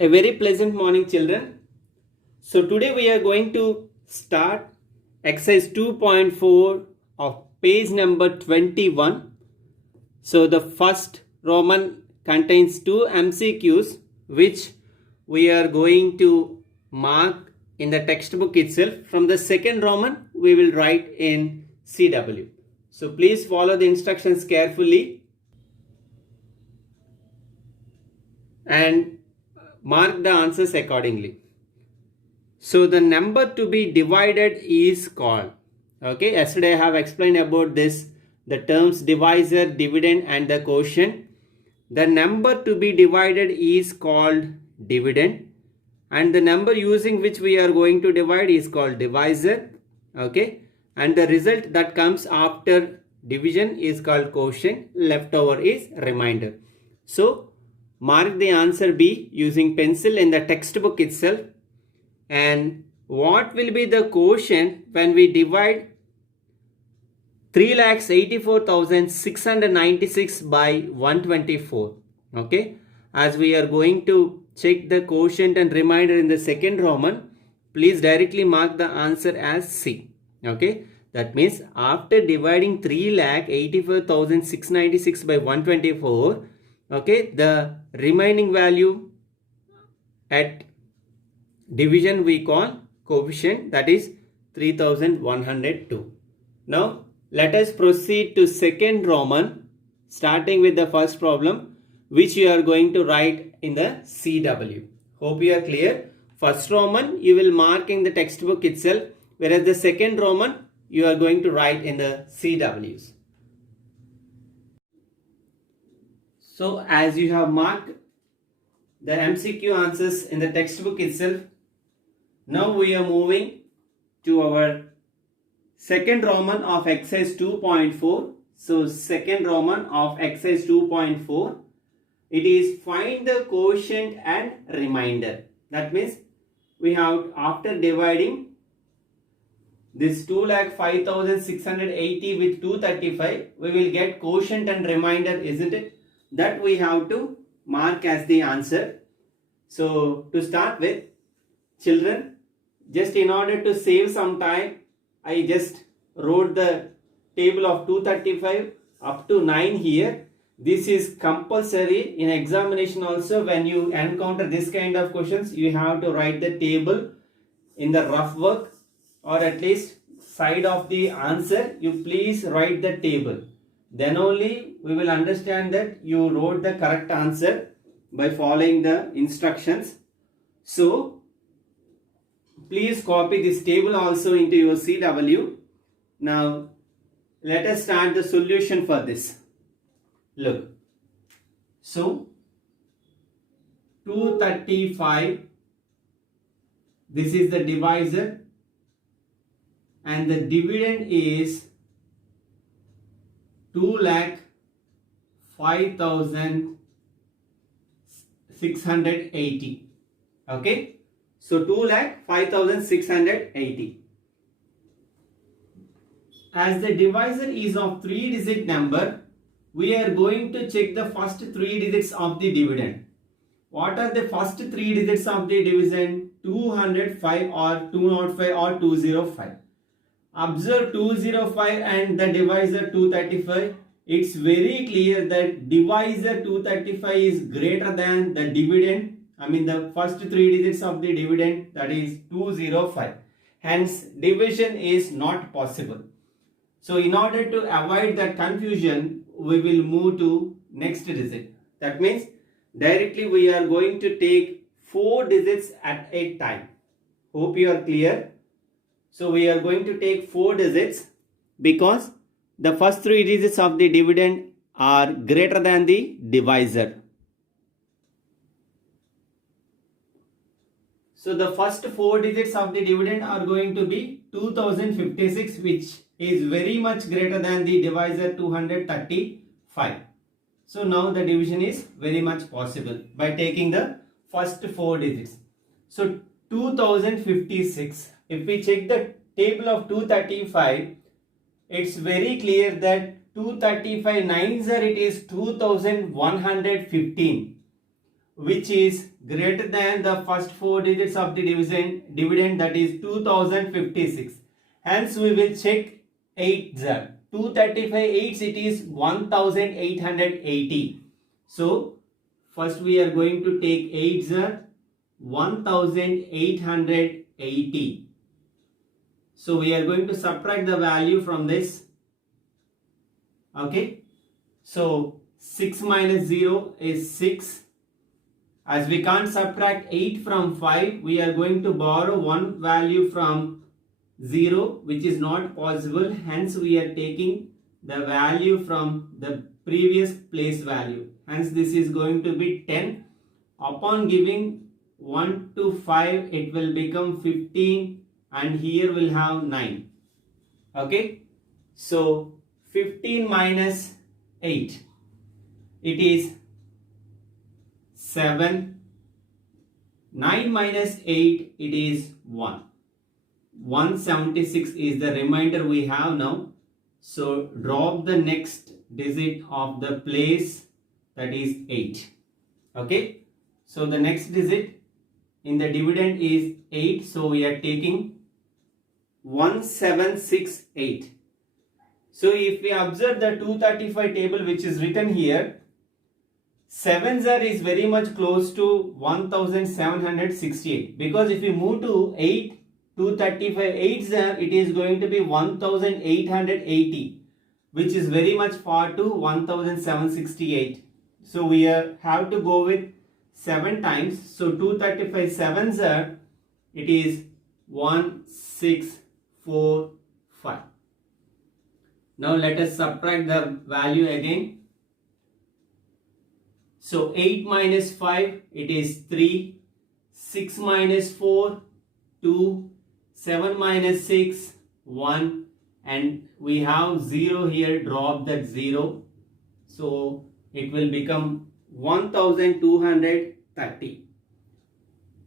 A very pleasant morning, children. So today we are going to start exercise 2.4 of page number 21. So the first Roman contains two MCQs which we are going to mark in the textbook itself. From the second Roman we will write in CW. So please follow the instructions carefully and mark the answers accordingly. So the number to be divided is called, okay, yesterday I have explained about this, the terms divisor, dividend and the quotient. The number to be divided is called dividend and the number using which we are going to divide is called divisor, okay, and the result that comes after division is called quotient, leftover is remainder. So mark the answer B using pencil in the textbook itself. And what will be the quotient when we divide 3,84,696 by 124? Okay, as we are going to check the quotient and remainder in the second Roman, please directly mark the answer as C. Okay, that means after dividing 3,84,696 by 124, okay, the remaining value at division we call coefficient, that is 3102. Now let us proceed to second Roman, starting with the first problem which you are going to write in the CW. Hope you are clear. First Roman you will mark in the textbook itself, whereas the second Roman you are going to write in the CWs. So as you have marked the MCQ answers in the textbook itself, now we are moving to our second Roman of exercise 2.4. So second Roman of exercise 2.4, it is find the quotient and remainder. That means we have, after dividing this 2,05,680 with 235, we will get quotient and remainder, isn't it? That we have to mark as the answer. So to start with, children, just in order to save some time, I just wrote the table of 235 up to 9 here. This is compulsory in examination also. When you encounter this kind of questions, you have to write the table in the rough work, or at least side of the answer, you please write the table. Then only we will understand that you wrote the correct answer by following the instructions. So please copy this table also into your CW. Now let us start the solution for this. Look, so 235, this is the divisor and the dividend is 2,05,680. Okay, so 2,05,680. As the divisor is of 3-digit number, we are going to check the first 3 digits of the dividend. What are the first 3 digits of the division? 205 or 205 or 205. Observe 205 and the divisor 235. It's very clear that divisor 235 is greater than the dividend. I mean the first 3 digits of the dividend, that is 205. Hence division is not possible. So in order to avoid that confusion, we will move to next digit. That means directly we are going to take 4 digits at a time. Hope you are clear. So we are going to take 4 digits because the first 3 digits of the dividend are greater than the divisor. So the first 4 digits of the dividend are going to be 2056, which is very much greater than the divisor 235. So now the division is very much possible by taking the first 4 digits. So 2056, if we check the table of 235, it's very clear that 235 9s are, it is 2115. which is greater than the first 4 digits of the dividend, that is 2056. Hence we will check 8s. 235 8s, it is 1880. So first we are going to take 8s, 1880. So we are going to subtract the value from this. Okay. So 6 minus 0 is 6. As we can't subtract 8 from 5, we are going to borrow one value from 0, which is not possible. Hence we are taking the value from the previous place value. Hence this is going to be 10. Upon giving 1 to 5, it will become 15, and here we'll have 9. Okay. So 15 minus 8, it is 7. 9 minus 8, it is 1. 176 is the remainder we have now. So drop the next digit of the place, that is 8. Okay. So the next digit in the dividend is 8. So we are taking 1768. So if we observe the 235 table which is written here, 7s is very much close to 1768, because if we move to 8, 235 8s, it is going to be 1880, which is very much far to 1768. So we have to go with 7 times. So 235 7s, it is 1645. Now let us subtract the value again. So 8 minus 5, it is 3. 6 minus 4, 2. 7 minus 6, 1. And we have 0 here, drop that 0. So it will become 1230.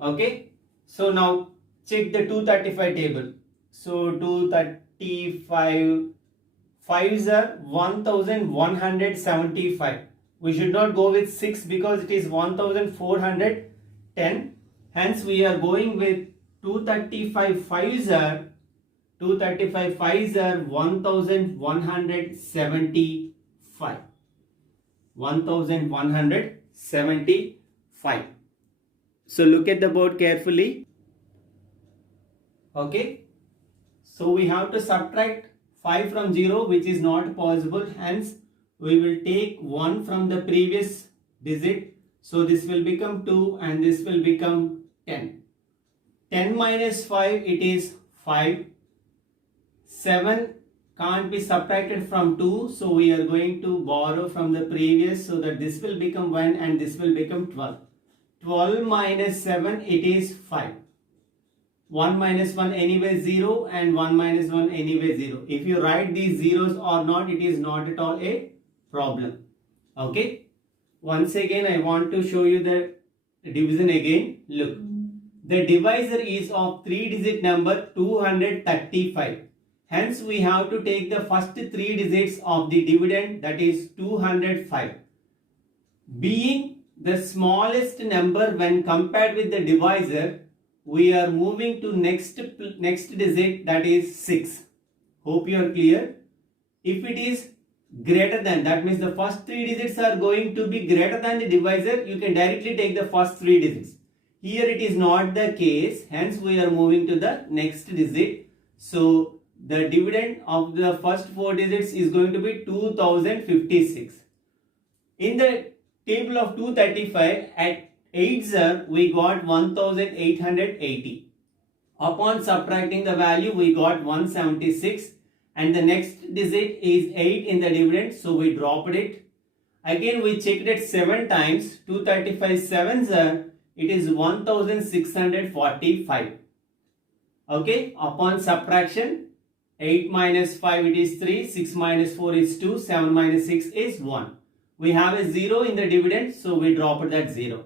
Okay. So now check the 235 table. So 235 5s are 1175. We should not go with 6 because it is 1410. Hence we are going with 235 5s are 1175. 1175. So look at the board carefully. Okay. So we have to subtract 5 from 0, which is not possible. Hence we will take 1 from the previous digit. So this will become 2 and this will become 10. 10 minus 5, it is 5. 7 can't be subtracted from 2. So we are going to borrow from the previous, so that this will become 1 and this will become 12. 12 minus 7, it is 5. 1 minus 1 anyway 0 and 1 minus 1 anyway 0. If you write these zeros or not, it is not at all a problem. Okay. Once again I want to show you the division again. Look. The divisor is of 3-digit number 235. Hence we have to take the first 3 digits of the dividend, that is 205. Being the smallest number when compared with the divisor, we are moving to next digit, that is 6. Hope you are clear. If it is greater than, that means the first 3 digits are going to be greater than the divisor, you can directly take the first 3 digits. Here it is not the case, hence we are moving to the next digit. So the dividend of the first 4 digits is going to be 2056. In the table of 235, at 8s we got 1880. Upon subtracting the value, we got 176, and the next digit is 8 in the dividend, so we dropped it. Again we checked it 7 times. 235 7s, it is 1645. Okay, upon subtraction, 8 minus 5, it is 3, 6 minus 4 is 2, 7 minus 6 is 1. We have a 0 in the dividend, so we dropped that 0.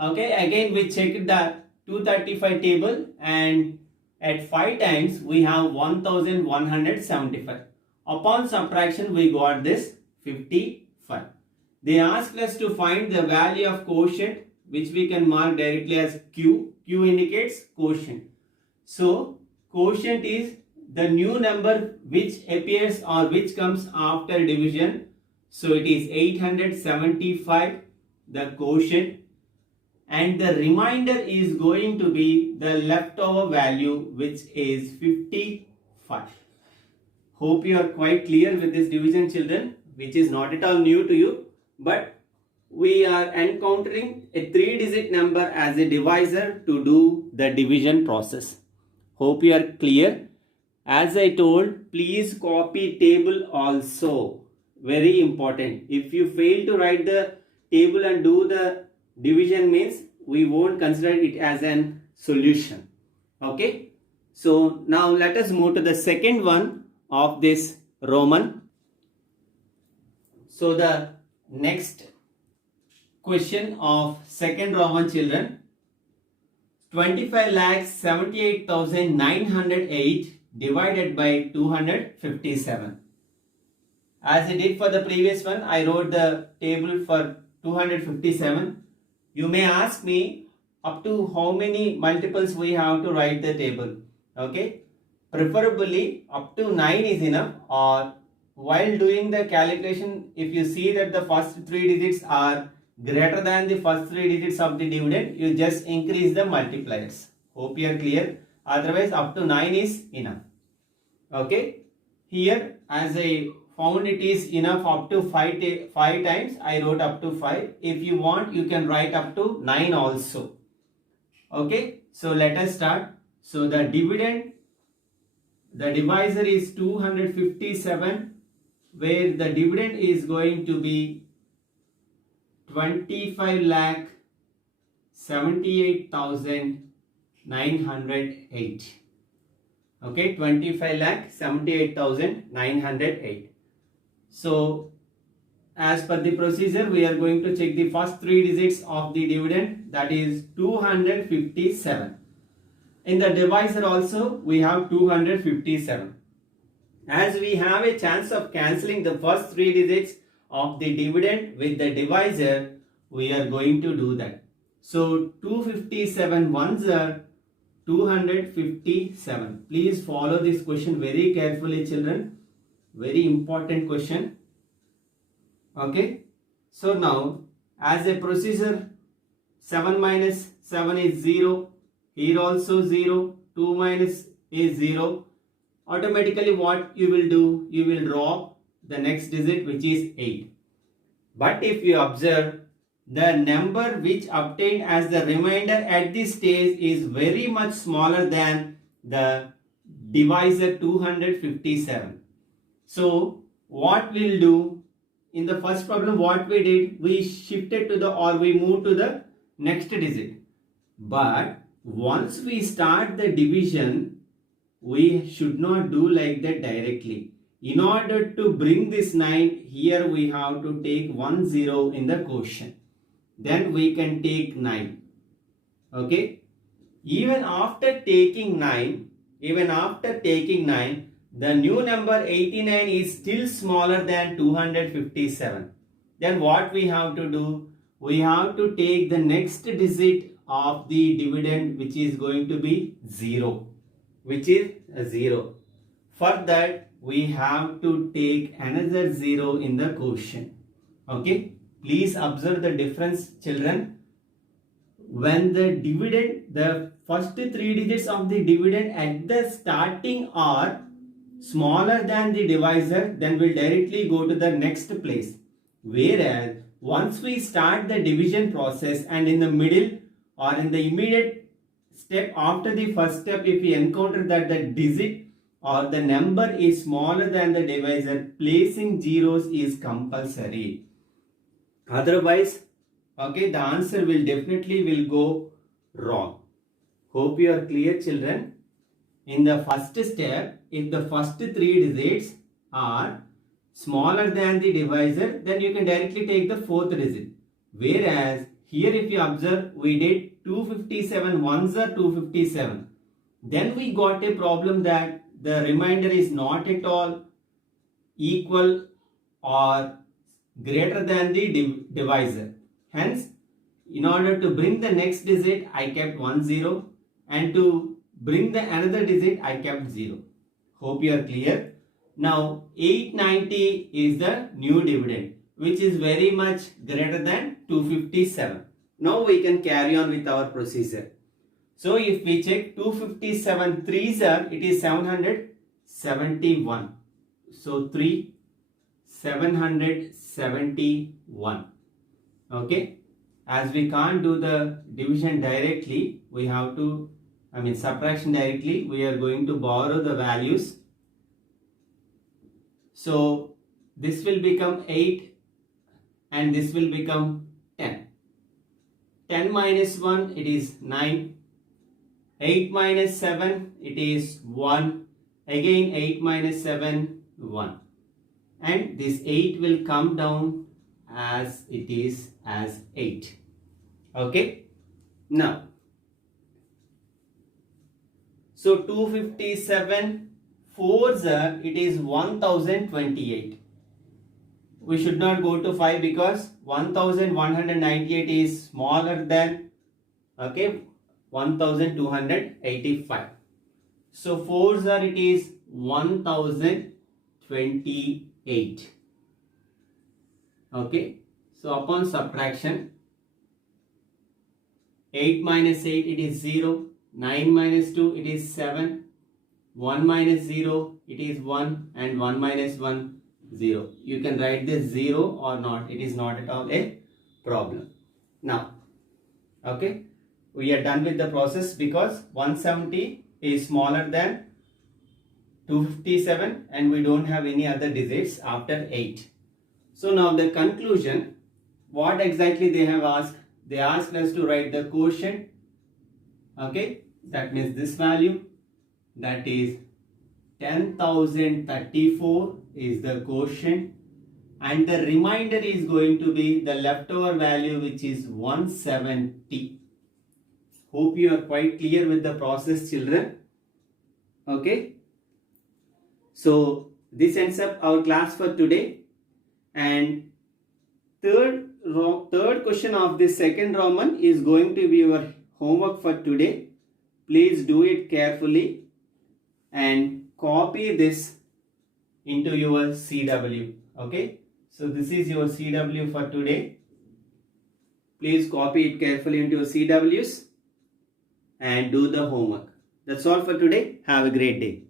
Okay, again we checked the 235 table, and at 5 times we have 1175. Upon subtraction we got this 55. They asked us to find the value of quotient which we can mark directly as Q. Q indicates quotient. So quotient is the new number which appears or which comes after division. So it is 875, the quotient, and the remainder is going to be the leftover value, which is 55. Hope you are quite clear with this division, children, which is not at all new to you, but we are encountering a 3-digit number as a divisor to do the division process. Hope you are clear. As I told, please copy table also. Very important. If you fail to write the table and do the division, means we won't consider it as an solution. Okay. So now let us move to the second one of this Roman. So the next question of second Roman, children, 25,78,908 divided by 257. As I did for the previous one, I wrote the table for 257. You may ask me up to how many multiples we have to write the table. Okay, preferably up to 9 is enough, or while doing the calculation, if you see that the first 3 digits are greater than the first 3 digits of the dividend, you just increase the multipliers. Hope you are clear. Otherwise, up to 9 is enough. Okay, here as I found it is enough up to 5 times, I wrote up to 5. If you want, you can write up to 9 also. Okay, so let us start. So the dividend, the divisor is 257, where the dividend is going to be 25,78,908. Okay, 25,78,908. So as per the procedure, we are going to check the first 3 digits of the dividend, that is 257. In the divisor also we have 257. As we have a chance of cancelling the first 3 digits of the dividend with the divisor, we are going to do that. So 257 ones are 257. Please follow this question very carefully, children. Very important question. Okay. So now as a procedure, 7 minus 7 is 0. Here also 0. 2 minus is 0. Automatically what you will do? You will drop the next digit, which is 8. But if you observe, the number which obtained as the remainder at this stage is very much smaller than the divisor 257. So what we'll do, in the first problem what we did, we shifted to the, or we moved to the next digit. But once we start the division, we should not do like that directly. In order to bring this 9, here we have to take 1 0 in the quotient. Then we can take 9. Okay. Even after taking 9, the new number 89 is still smaller than 257. Then what we have to do? We have to take the next digit of the dividend, which is going to be 0. Which is a 0. For that, we have to take another 0 in the quotient. Okay. Please observe the difference, children. When the dividend, the first 3 digits of the dividend at the starting are smaller than the divisor, then we'll directly go to the next place. Whereas once we start the division process and in the middle or in the immediate step after the first step, if we encounter that the digit or the number is smaller than the divisor, placing zeros is compulsory. Otherwise, okay, the answer will definitely go wrong. Hope you are clear, children. In the first step, if the first 3 digits are smaller than the divisor, then you can directly take the 4th digit. Whereas here, if you observe, we did 257 ones are 257. Then we got a problem that the remainder is not at all equal or greater than the divisor. Hence, In order to bring the next digit, I kept 1 0, and to bring the another digit, I kept 0. Hope you are clear. Now 890 is the new dividend, which is very much greater than 257. Now we can carry on with our procedure. So if we check 257 3s are, it is 771. So 3 771. Okay. As we can't do the division directly, we have to, subtraction directly, we are going to borrow the values. So this will become 8 and this will become 10. 10 minus 1, it is 9. 8 minus 7, it is 1. Again 8 minus 7, 1. And this 8 will come down as it is as 8. Okay. Now, so 257 4s are, it is 1028. We should not go to 5 because 1198 is smaller than 1285. So 4s are, it is 1028. Okay. So upon subtraction, 8 minus 8, it is 0. 9 minus 2, it is 7. 1 minus 0, it is 1. And 1 minus 1, 0. You can write this 0 or not. It is not at all a problem. Now, okay, we are done with the process because 170 is smaller than 257 and we don't have any other digits after 8. So now the conclusion, what exactly they have asked? They asked us to write the quotient. Okay, that means this value, that is 10,034 is the quotient, and the remainder is going to be the leftover value, which is 170. Hope you are quite clear with the process, children. Okay. So this ends up our class for today, and third question of this second Roman is going to be your homework for today. Please do it carefully and copy this into your CW. Okay. So this is your CW for today. Please copy it carefully into your CWs and do the homework. That's all for today. Have a great day.